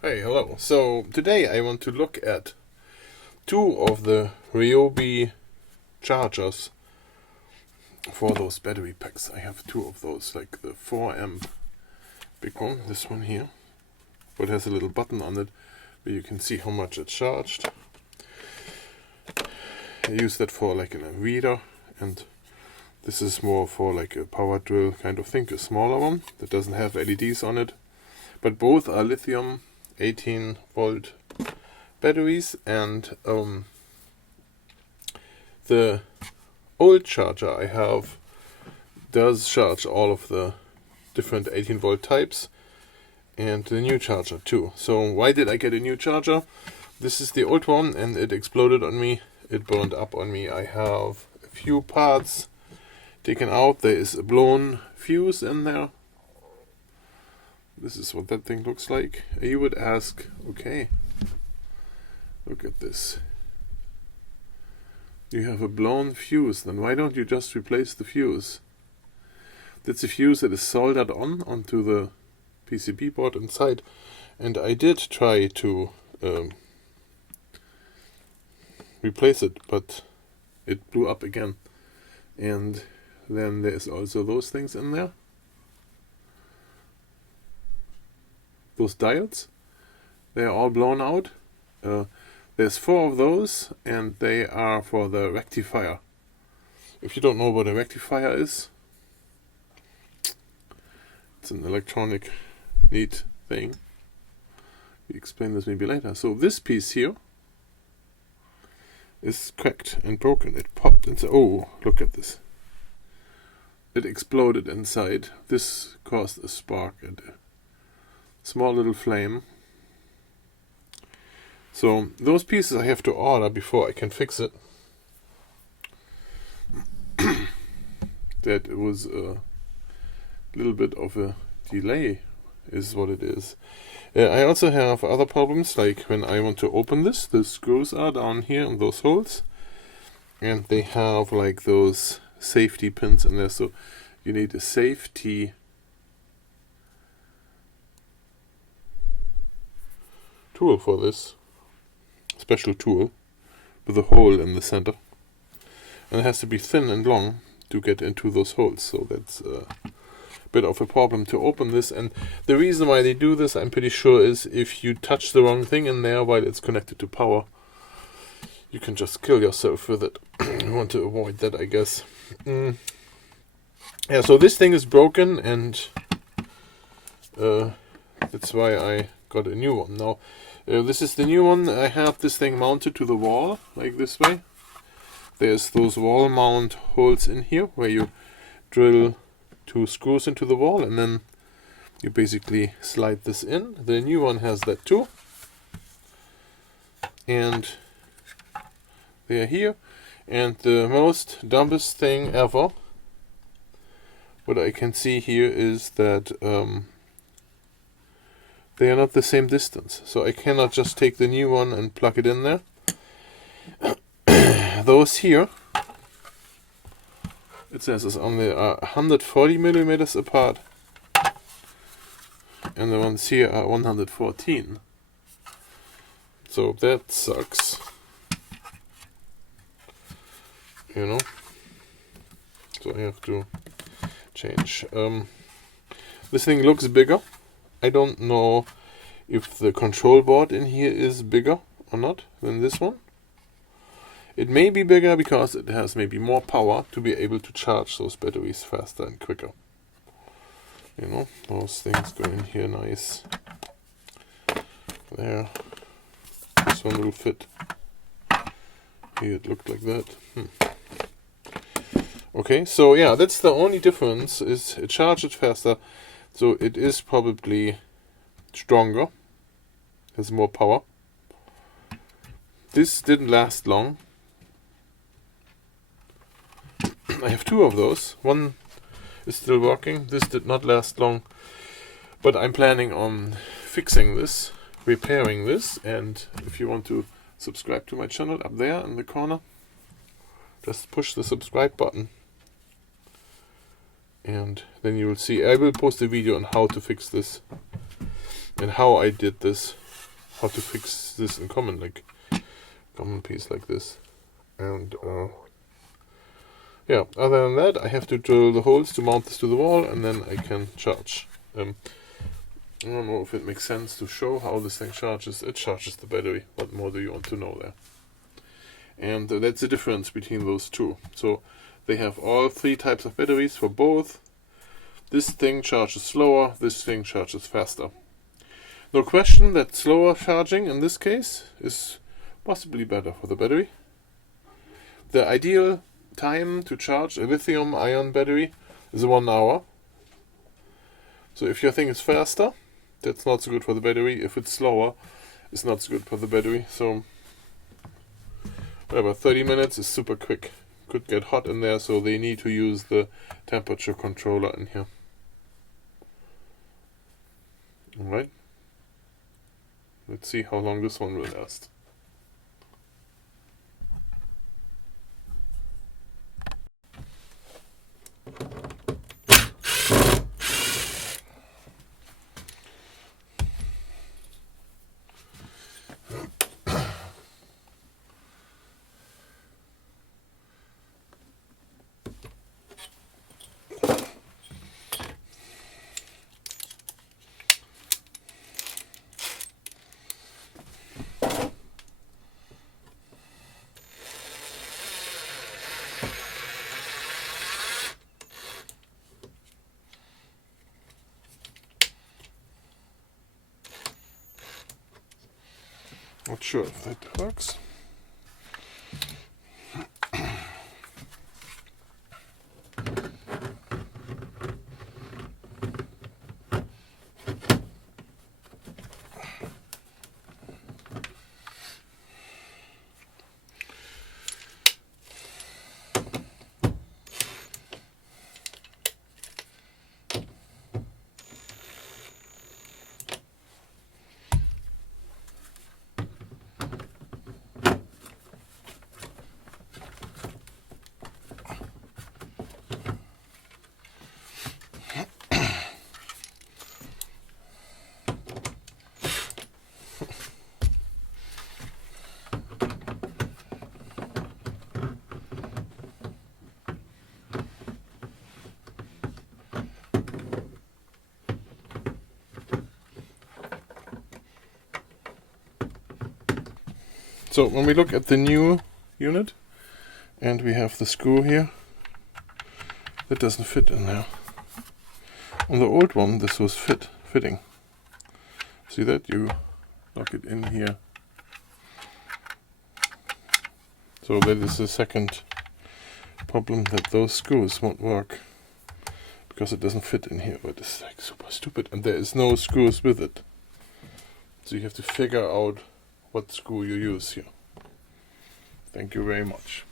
Hey, hello. So today I want to look at two of the Ryobi chargers for those battery packs. I have two of those, like the 4 amp big one, this one here, but has a little button on it where you can see how much it's charged. I use that for like in a reader, and this is more for like a power drill kind of thing, a smaller one that doesn't have LEDs on it. But both are lithium 18-volt batteries, and the old charger I have does charge all of the different 18-volt types, and the new charger too. So why did I get a new charger? This is the old one and it exploded on me. It burned up on me. I have a few parts taken out. There is a blown fuse in there. This is what that thing looks like. You would ask, okay, look at this. You have a blown fuse, then why don't you just replace the fuse? That's a fuse that is soldered onto the PCB board inside, and I did try to replace it, but it blew up again. And then there's also those things in there. Those diodes, they're all blown out. There's 4 of those, and they are for the rectifier. If you don't know what a rectifier is, it's an electronic neat thing. We explain this maybe later. So this piece here is cracked and broken. It popped and said, oh, look at this. It exploded inside. This caused a spark and a small little flame. So those pieces I have to order before I can fix it. That was a little bit of a delay is what it is. I also have other problems, like when I want to open this, the screws are down here in those holes, and they have like those safety pins in there, so you need a safety tool for this, special tool with a hole in the center, and it has to be thin and long to get into those holes, so that's a bit of a problem to open this. And the reason why they do this, I'm pretty sure, is if you touch the wrong thing in there while it's connected to power, you can just kill yourself with it. You want to avoid that, I guess. Yeah, so this thing is broken, and that's why I got a new one. Now, this is the new one. I have this thing mounted to the wall, like this way. There's those wall mount holes in here where you drill 2 screws into the wall, and then you basically slide this in. The new one has that too. And they are here. And the most dumbest thing ever, what I can see here, is that they are not the same distance. So I cannot just take the new one and plug it in there. Those here, it says it's only 140 millimeters apart, and the ones here are 114. So that sucks, you know. So I have to change. This thing looks bigger. I don't know if the control board in here is bigger or not than this one. It may be bigger because it has maybe more power to be able to charge those batteries faster and quicker. You know, those things go in here nice. There. This one will fit. Here it looked like that. Okay, so yeah, that's the only difference, is it charges faster. So it is probably stronger. Has more power. This didn't last long. I have 2 of those. One is still working. This did not last long, but I'm planning on fixing this, repairing this. And if you want to subscribe to my channel, up there in the corner, just push the subscribe button, and then you will see I will post a video on how to fix this and how I did this. how to fix this in common piece like this. And yeah, other than that, I have to drill the holes to mount this to the wall, and then I can charge. I don't know if it makes sense to show how this thing charges. It charges the battery. What more do you want to know there? And that's the difference between those two. So they have all three types of batteries for both. This thing charges slower, this thing charges faster. No question that slower charging in this case is possibly better for the battery. The ideal time to charge a lithium-ion battery is 1 hour. So if your thing is faster, that's not so good for the battery. If it's slower, it's not so good for the battery. So whatever, 30 minutes is super quick. Could get hot in there, so they need to use the temperature controller in here. Alright. Let's see how long this one will last. Not sure if that works. So when we look at the new unit, and we have the screw here, that doesn't fit in there. On the old one, this was fitting. See that? You lock it in here. So that is the second problem, that those screws won't work because it doesn't fit in here, but it's like super stupid, and there is no screws with it. So you have to figure out what screw you use here. Thank you very much.